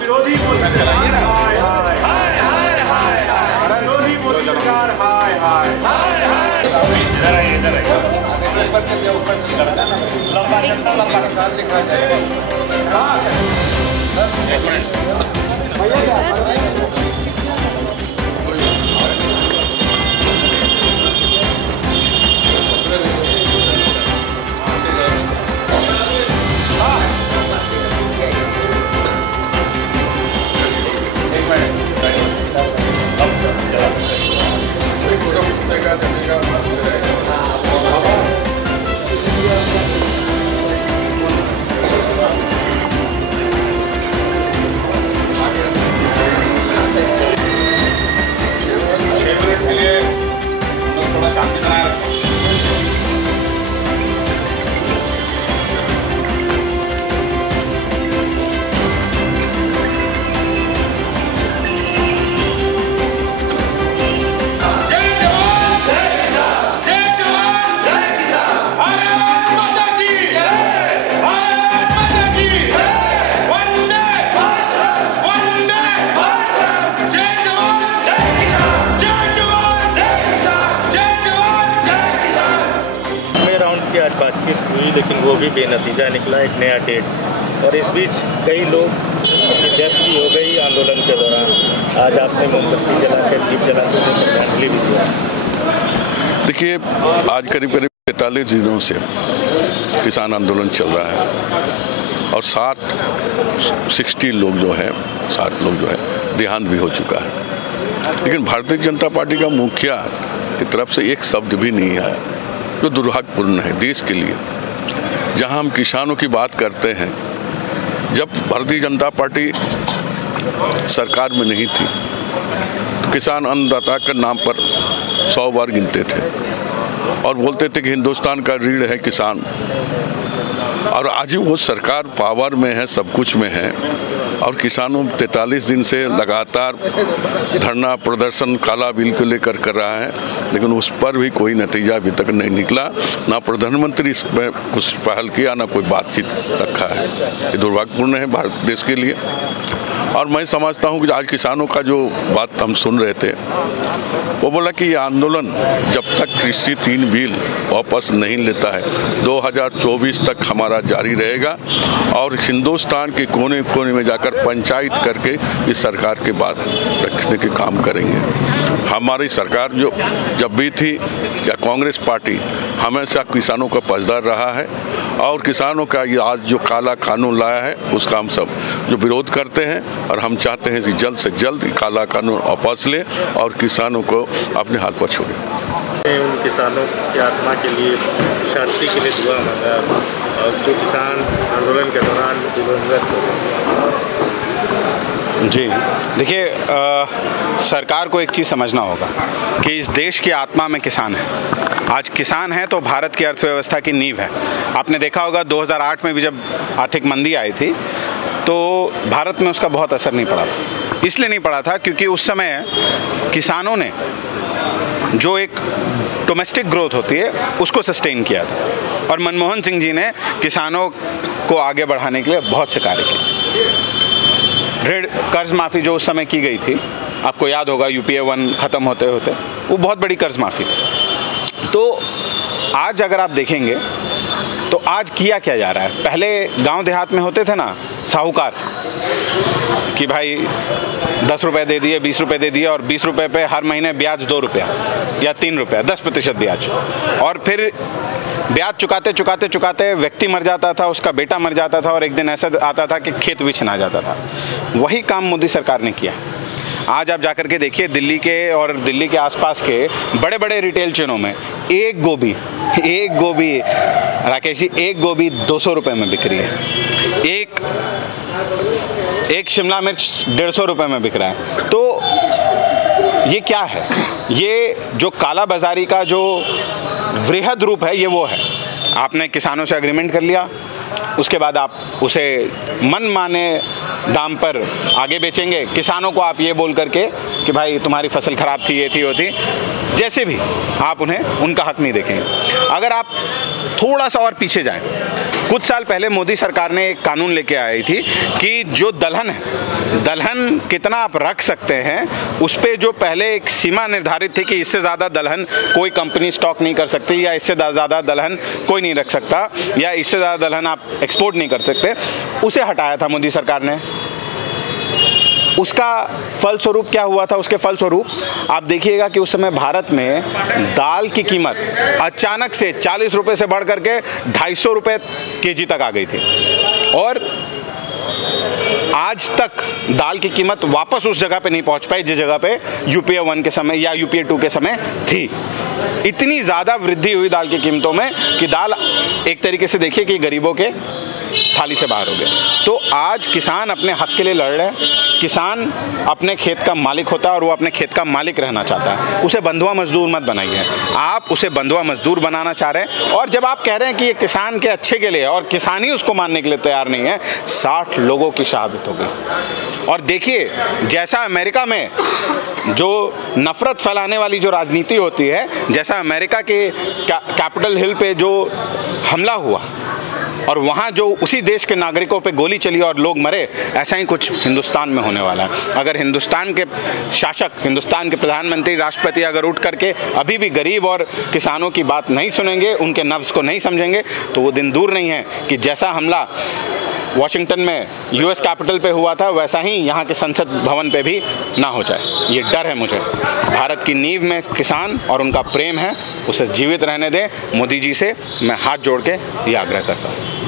विरोधी मोदी सरकार हाय हाय। आज बातचीत हुई लेकिन वो भी बेनतीजा निकला, एक नया डेट। और इस बीच कई लोग की डेथ भी हो गई आंदोलन के दौरान। आज आपने मोमबत्ती जलाकर दीप जलाकर श्रद्धांजलि भी दिया। देखिए, आज करीब 45 दिनों से किसान आंदोलन चल रहा है और 60 लोग जो है देहांत भी हो चुका है। लेकिन भारतीय जनता पार्टी का मुखिया की तरफ से एक शब्द भी नहीं आया, जो दुर्भाग्यपूर्ण है देश के लिए। जहां हम किसानों की बात करते हैं, जब भारतीय जनता पार्टी सरकार में नहीं थी तो किसान अन्नदाता के नाम पर 100 बार गिनते थे और बोलते थे कि हिंदुस्तान का रीढ़ है किसान। और आज वो सरकार पावर में है, सब कुछ में है, और किसानों 43 दिन से लगातार धरना प्रदर्शन काला बिल को लेकर कर रहा है, लेकिन उस पर भी कोई नतीजा अभी तक नहीं निकला। ना प्रधानमंत्री इसमें कुछ पहल किया, ना कोई बातचीत रखा है। ये दुर्भाग्यपूर्ण है भारत देश के लिए। और मैं समझता हूँ कि आज किसानों का जो बात हम सुन रहे थे, वो बोला कि ये आंदोलन जब तक कृषि 3 बिल वापस नहीं लेता है 2024 तक हमारा जारी रहेगा और हिंदुस्तान के कोने कोने में जाकर पंचायत करके इस सरकार के बात रखने के काम करेंगे। हमारी सरकार जो जब भी थी या कांग्रेस पार्टी हमेशा किसानों का पक्षधर रहा है और किसानों का ये आज जो काला कानून लाया है उसका हम सब जो विरोध करते हैं और हम चाहते हैं कि जल्द से जल्द काला कानून वापस ले और किसानों को अपने हाथ पर छोड़े। उन किसानों की आत्मा के लिए शांति के लिए दुआ मांगा और जो किसान आंदोलन के दौरान जी देखिए, सरकार को एक चीज़ समझना होगा कि इस देश की आत्मा में किसान है। आज किसान है तो भारत की अर्थव्यवस्था की नींव है। आपने देखा होगा 2008 में भी जब आर्थिक मंदी आई थी तो भारत में उसका बहुत असर नहीं पड़ा था। इसलिए नहीं पड़ा था क्योंकि उस समय किसानों ने जो एक डोमेस्टिक ग्रोथ होती है उसको सस्टेन किया था और मनमोहन सिंह जी ने किसानों को आगे बढ़ाने के लिए बहुत से कार्य किए। ऋण कर्ज माफ़ी जो उस समय की गई थी, आपको याद होगा UPA 1 ख़त्म होते होते वो बहुत बड़ी कर्ज माफ़ी थी। तो आज अगर आप देखेंगे तो आज किया क्या जा रहा है। पहले गांव देहात में होते थे ना साहूकार कि भाई 10 रुपये दे दिए, 20 रुपये दे दिए और 20 रुपये पे हर महीने ब्याज 2 रुपया या 3 रुपया, 10% ब्याज। और फिर ब्याज चुकाते चुकाते चुकाते व्यक्ति मर जाता था, उसका बेटा मर जाता था और एक दिन ऐसा आता था कि खेत भी छिना जाता था। वही काम मोदी सरकार ने किया। आज आप जाकर के देखिए दिल्ली के और दिल्ली के आसपास के बड़े बड़े रिटेल चेनों में एक गोभी राकेश जी, एक गोभी 200 रुपये में बिक रही है। एक शिमला मिर्च 150 रुपये में बिक रहा है। तो ये क्या है? ये जो काला बाजारी का जो वृहद रूप है ये वो है। आपने किसानों से एग्रीमेंट कर लिया, उसके बाद आप उसे मनमाने दाम पर आगे बेचेंगे। किसानों को आप ये बोल करके कि भाई तुम्हारी फसल खराब थी, ये थी, वो थी, जैसे भी आप उन्हें उनका हक नहीं देखेंगे। अगर आप थोड़ा सा और पीछे जाएं कुछ साल पहले मोदी सरकार ने एक कानून लेके आई थी कि जो दलहन है, दलहन कितना आप रख सकते हैं, उस पर जो पहले एक सीमा निर्धारित थी कि इससे ज़्यादा दलहन कोई कंपनी स्टॉक नहीं कर सकती, या इससे ज़्यादा दलहन कोई नहीं रख सकता, या इससे ज़्यादा दलहन आप एक्सपोर्ट नहीं कर सकते, उसे हटाया था मोदी सरकार ने। उसका फलस्वरूप क्या हुआ था? उसके फलस्वरूप आप देखिएगा कि उस समय भारत में दाल की कीमत अचानक से 40 रुपये से बढ़ करके 250 रुपये केजी तक आ गई थी, और आज तक दाल की कीमत वापस उस जगह पे नहीं पहुंच पाई जिस जगह पे यूपीए 1 के समय या यूपीए 2 के समय थी। इतनी ज़्यादा वृद्धि हुई दाल की कीमतों में कि दाल एक तरीके से देखिए कि गरीबों के थाली से बाहर हो गया। तो आज किसान अपने हक के लिए लड़ रहे हैं। किसान अपने खेत का मालिक होता है और वो अपने खेत का मालिक रहना चाहता है। उसे बंधुआ मजदूर मत बनाइए, आप उसे बंधुआ मजदूर बनाना चाह रहे हैं। और जब आप कह रहे हैं कि ये किसान के अच्छे के लिए, और किसान ही उसको मानने के लिए तैयार नहीं है, 60 लोगों की शहादत हो गई। और देखिए, जैसा अमेरिका में जो नफरत फैलाने वाली जो राजनीति होती है, जैसा अमेरिका के कैपिटल हिल पे जो हमला हुआ और वहाँ जो उसी देश के नागरिकों पे गोली चली और लोग मरे, ऐसा ही कुछ हिंदुस्तान में होने वाला है। अगर हिंदुस्तान के शासक, हिंदुस्तान के प्रधानमंत्री, राष्ट्रपति अगर उठ करके अभी भी गरीब और किसानों की बात नहीं सुनेंगे, उनके नफ्स को नहीं समझेंगे, तो वो दिन दूर नहीं है कि जैसा हमला वॉशिंगटन में यूएस कैपिटल पे हुआ था, वैसा ही यहाँ के संसद भवन पे भी ना हो जाए। ये डर है मुझे। भारत की नींव में किसान और उनका प्रेम है, उसे जीवित रहने दें। मोदी जी से मैं हाथ जोड़ के ये आग्रह करता हूँ।